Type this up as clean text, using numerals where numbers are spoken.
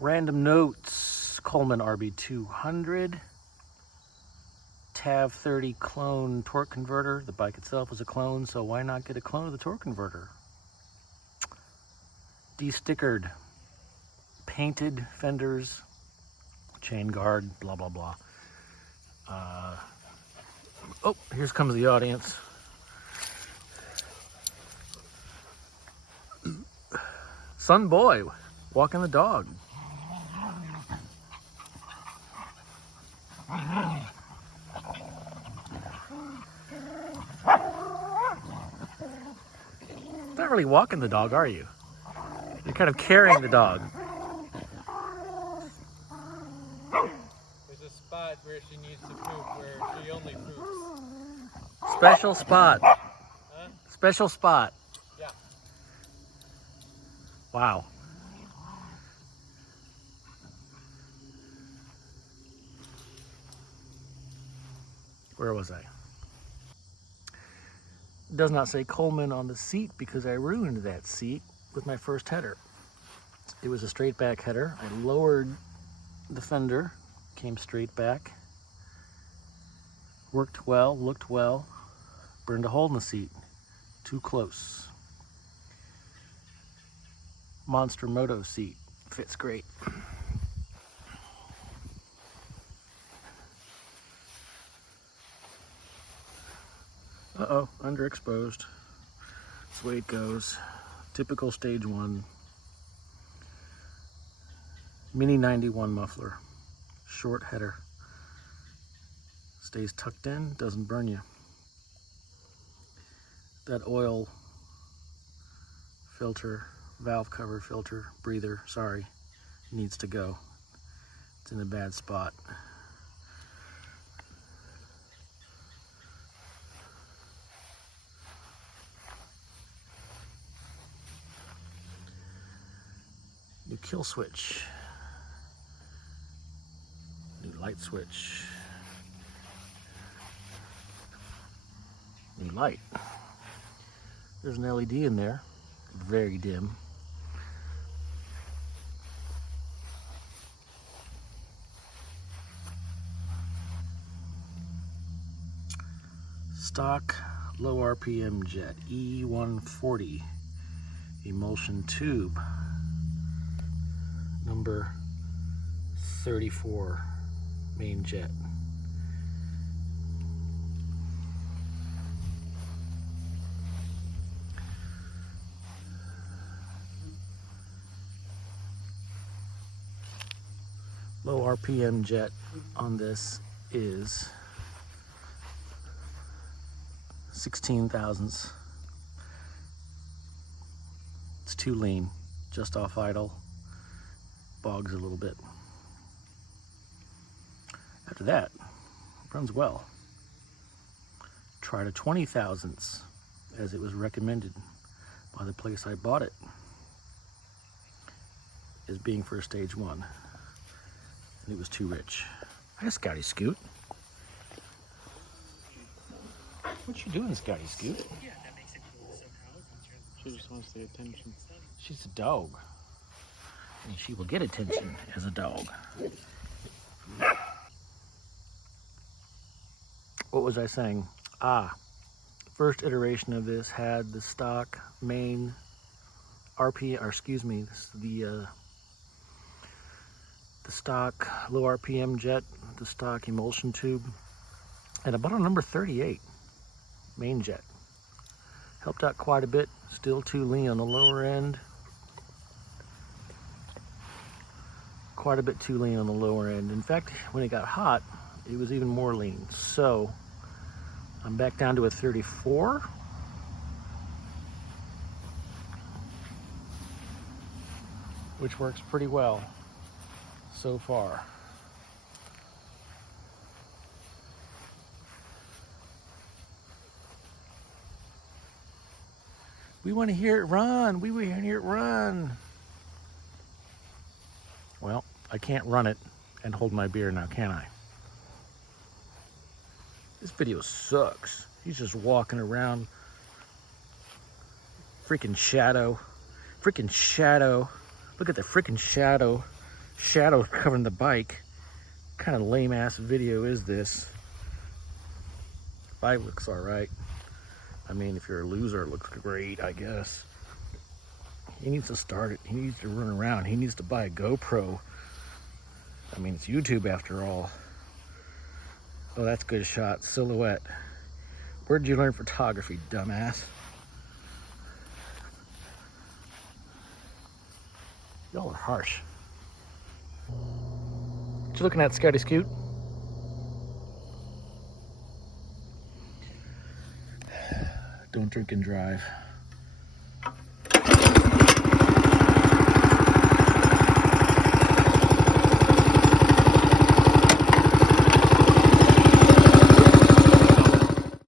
Random notes, Coleman RB200, TAV 30 clone torque converter. The bike itself is a clone, so why not get a clone of the torque converter? De-stickered, painted fenders, chain guard, blah, blah, blah. Oh, here comes the audience. Son boy, walking the dog. Not really walking the dog, are you? You're kind of carrying the dog. There's a spot where she needs to poop, where she only poops. Special spot. Huh? Special spot. Yeah. Wow. Where was I? It does not say Coleman on the seat because I ruined that seat with my first header. It was a straight back header. I lowered the fender, came straight back, worked well, looked well, burned a hole in the seat. Too close. Monster Moto seat. Fits great. Uh-oh, underexposed. That's the way it goes. Typical stage 1. Mini 91 muffler. Short header. Stays tucked in, doesn't burn you. That oil filter, valve cover filter, breather, sorry, needs to go. It's in a bad spot. New kill switch. New light switch. New light. There's an LED in there, very dim. Stock low RPM jet E140 emulsion tube, number 34 main jet. Low RPM jet on this is 16 thousandths. It's too lean, just off idle, bogs a little bit. After that, runs well. Tried a 20 thousandths as it was recommended by the place I bought it as being for a stage 1. And it was too rich. Hi, Scotty Scoot. What you doing, Scotty Scoot? Yeah, that makes it cool somehow. She just wants the attention. She's a dog. And she will get attention as a dog. What was I saying? First iteration of this had the stock main the stock low RPM jet, the stock emulsion tube, and about a number 38 main jet. Helped out quite a bit, still too lean on the lower end. Quite a bit too lean on the lower end. In fact, when it got hot, it was even more lean. So I'm back down to a 34. Which works pretty well so far. We want to hear it run. We want to hear it run. Well, I can't run it and hold my beer now, can I? This video sucks. He's just walking around. Freaking shadow. Freaking shadow. Look at the freaking shadow shadows covering the bike. What kind of lame ass video is this? Bike looks alright. I mean, if you're a loser, it looks great, I guess. He needs to start it. He needs to run around. He needs to buy a GoPro. I mean, it's YouTube after all. Oh, that's a good shot. Silhouette. Where'd you learn photography, dumbass? Y'all are harsh. What you looking at, Scotty Scoot? Don't drink and drive.